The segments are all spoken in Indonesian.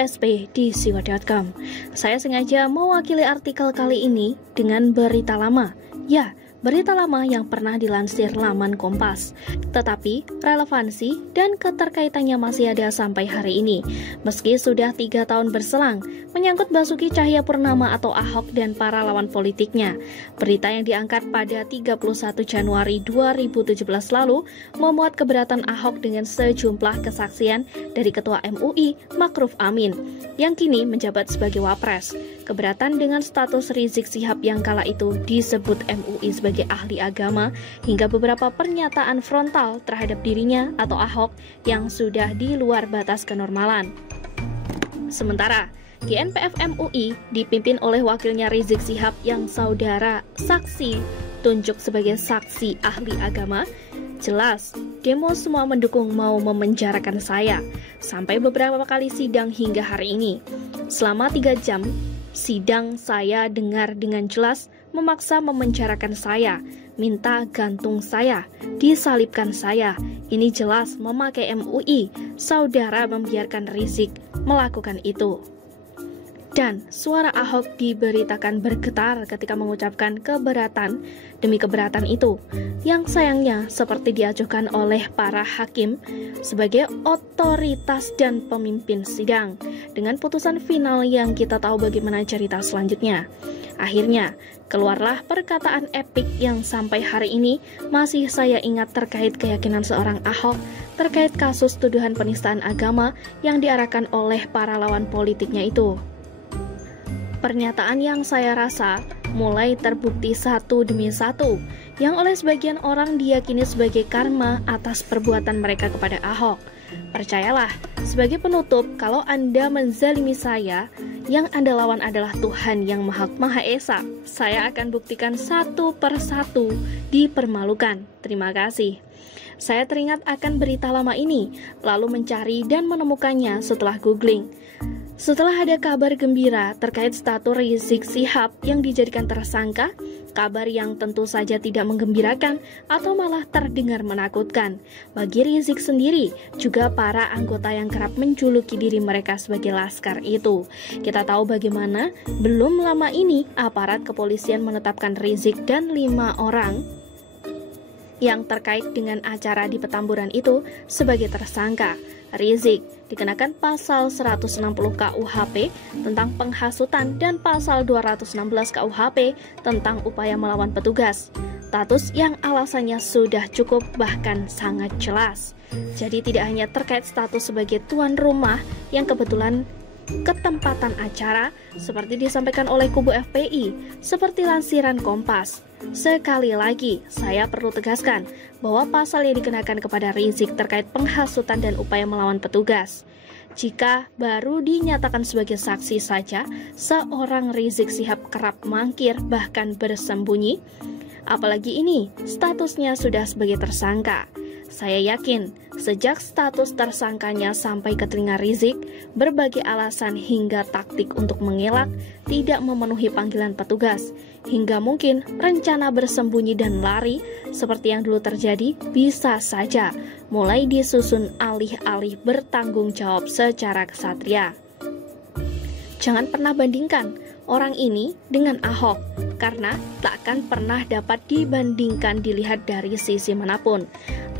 SP di siwa.com. Saya sengaja mewakili artikel kali ini dengan berita lama. Ya, berita lama yang pernah dilansir laman Kompas. Tetapi, relevansi dan keterkaitannya masih ada sampai hari ini. Meski sudah 3 tahun berselang, menyangkut Basuki Cahayapurnama atau Ahok dan para lawan politiknya. Berita yang diangkat pada 31 Januari 2017 lalu memuat keberatan Ahok dengan sejumlah kesaksian dari Ketua MUI, Ma'ruf Amin, yang kini menjabat sebagai Wapres. Keberatan dengan status Rizik Syihab yang kala itu disebut MUI sebagai ahli agama, hingga beberapa pernyataan frontal terhadap dirinya atau Ahok yang sudah di luar batas kenormalan. Sementara, GNPF MUI dipimpin oleh wakilnya Rizik Syihab yang saudara saksi tunjuk sebagai saksi ahli agama. Jelas, demo semua mendukung mau memenjarakan saya. Sampai beberapa kali sidang hingga hari ini. Selama 3 jam, sidang saya dengar dengan jelas memaksa memenjarakan saya, minta gantung saya, disalibkan saya. Ini jelas memakai MUI, saudara membiarkan Rizik melakukan itu. Dan suara Ahok diberitakan bergetar ketika mengucapkan keberatan demi keberatan itu, yang sayangnya seperti diajukan oleh para hakim sebagai otoritas dan pemimpin sidang, dengan putusan final yang kita tahu bagaimana cerita selanjutnya. Akhirnya, keluarlah perkataan epik yang sampai hari ini masih saya ingat terkait keyakinan seorang Ahok terkait kasus tuduhan penistaan agama yang diarahkan oleh para lawan politiknya itu. Pernyataan yang saya rasa mulai terbukti satu demi satu, yang oleh sebagian orang diyakini sebagai karma atas perbuatan mereka kepada Ahok. Percayalah, sebagai penutup, kalau Anda menzalimi saya, yang Anda lawan adalah Tuhan yang Maha Esa. Saya akan buktikan satu persatu, dipermalukan. Terima kasih. Saya teringat akan berita lama ini, lalu mencari dan menemukannya setelah googling. Setelah ada kabar gembira terkait status Rizik Syihab yang dijadikan tersangka, kabar yang tentu saja tidak menggembirakan atau malah terdengar menakutkan. Bagi Rizik sendiri, juga para anggota yang kerap menjuluki diri mereka sebagai laskar itu. Kita tahu bagaimana belum lama ini aparat kepolisian menetapkan Rizik dan 5 orang yang terkait dengan acara di Petamburan itu sebagai tersangka. Rizik dikenakan pasal 160 KUHP tentang penghasutan dan pasal 216 KUHP tentang upaya melawan petugas. Status yang alasannya sudah cukup bahkan sangat jelas. Jadi tidak hanya terkait status sebagai tuan rumah yang kebetulan ketempatan acara seperti disampaikan oleh kubu FPI, seperti lansiran Kompas. Sekali lagi, saya perlu tegaskan bahwa pasal yang dikenakan kepada Rizik terkait penghasutan dan upaya melawan petugas. Jika baru dinyatakan sebagai saksi saja, seorang Rizik Syihab kerap mangkir bahkan bersembunyi. Apalagi ini, statusnya sudah sebagai tersangka. Saya yakin, sejak status tersangkanya sampai ke telinga Rizik, berbagai alasan hingga taktik untuk mengelak, tidak memenuhi panggilan petugas, hingga mungkin rencana bersembunyi dan lari, seperti yang dulu terjadi, bisa saja mulai disusun alih-alih bertanggung jawab secara kesatria. Jangan pernah bandingkan orang ini dengan Ahok, karena takkan pernah dapat dibandingkan dilihat dari sisi manapun.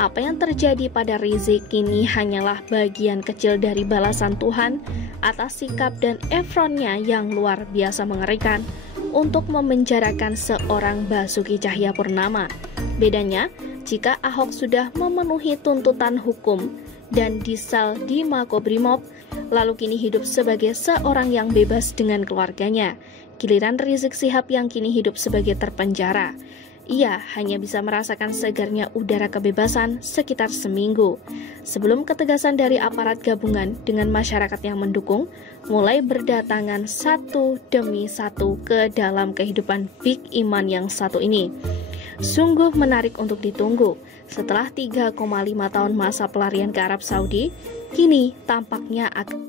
Apa yang terjadi pada Rizik ini hanyalah bagian kecil dari balasan Tuhan atas sikap dan efronnya yang luar biasa mengerikan untuk memenjarakan seorang Basuki Cahayapurnama. Bedanya, jika Ahok sudah memenuhi tuntutan hukum dan disel di Makobrimob, lalu kini hidup sebagai seorang yang bebas dengan keluarganya. Giliran Rizik Syihab yang kini hidup sebagai terpenjara. Ia hanya bisa merasakan segarnya udara kebebasan sekitar seminggu. Sebelum ketegasan dari aparat gabungan dengan masyarakat yang mendukung, mulai berdatangan satu demi satu ke dalam kehidupan Big Iman yang satu ini. Sungguh menarik untuk ditunggu. Setelah 3,5 tahun masa pelarian ke Arab Saudi, kini tampaknya akan